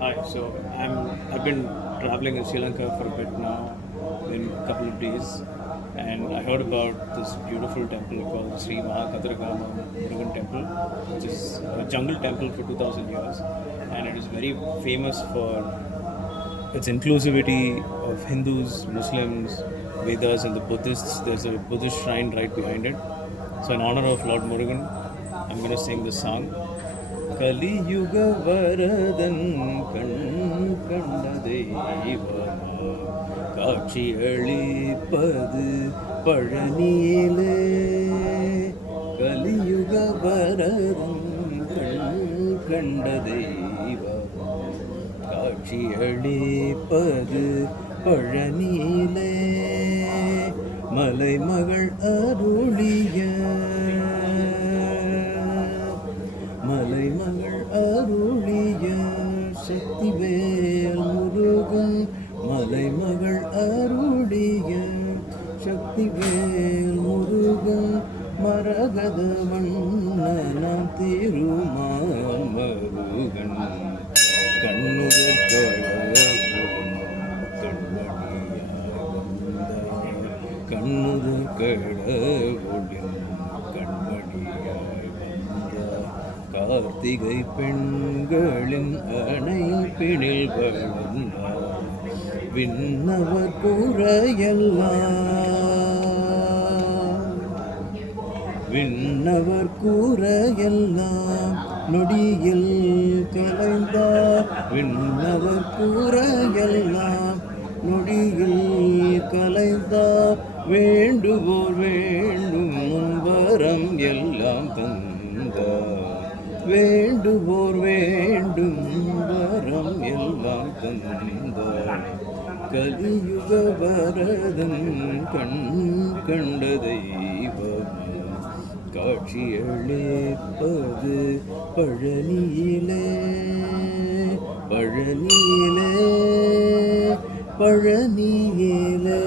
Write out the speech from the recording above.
Hi, I've been traveling in Sri Lanka for a bit now, in a couple of days, and I heard about this beautiful temple called Sri Mahakadaragama Murugan Temple, which is a jungle temple for 2000 years, and it is very famous for its inclusivity of Hindus, Muslims, Vedas, and the Buddhists. There's a Buddhist shrine right behind it. So, in honor of Lord Murugan, I'm going to sing this song. கலியுக வரதன் கண் கண்ட தெய்வமா காட்சி அளிப்பது பழனியிலே கலியுக வரதன் கண் கண்ட தெய்வமா காட்சி அளிப்பது பழனியிலே மலைமகள் அருளிய மலைமகள் அருளிய சக்திவேல் முருகன் மலைமகள் அருளிய சக்திவேல் முருகன் மரகத வண்ணனாம் திருமால் மருகன் கண்ணுதற் கடவுள் கண்மணியாய் வந்தார் கண்ணுதற் கடவுளின் கண்மணியாய் வந்தார் கார்த்திகை பெண்களின் அணைப்பினில் வளர்ந்தார் விண்ணவர் கூரையெல்லாம் நொடியில் கலைந்தார் விண்ணவர் கூரையெல்லாம் நொடியில் கலைந்தார் வேண்டுவோர் வேண்டும் வரம் எல்லாம் தந்தார் வேண்டுவோர் வேண்டும் வரம் எல்லாம் தந்தார் கலியுக வரதன் கண் கண்ட தெய்வம் காட்சியளிப்பது பழனியிலே பழனியிலே பழனியிலே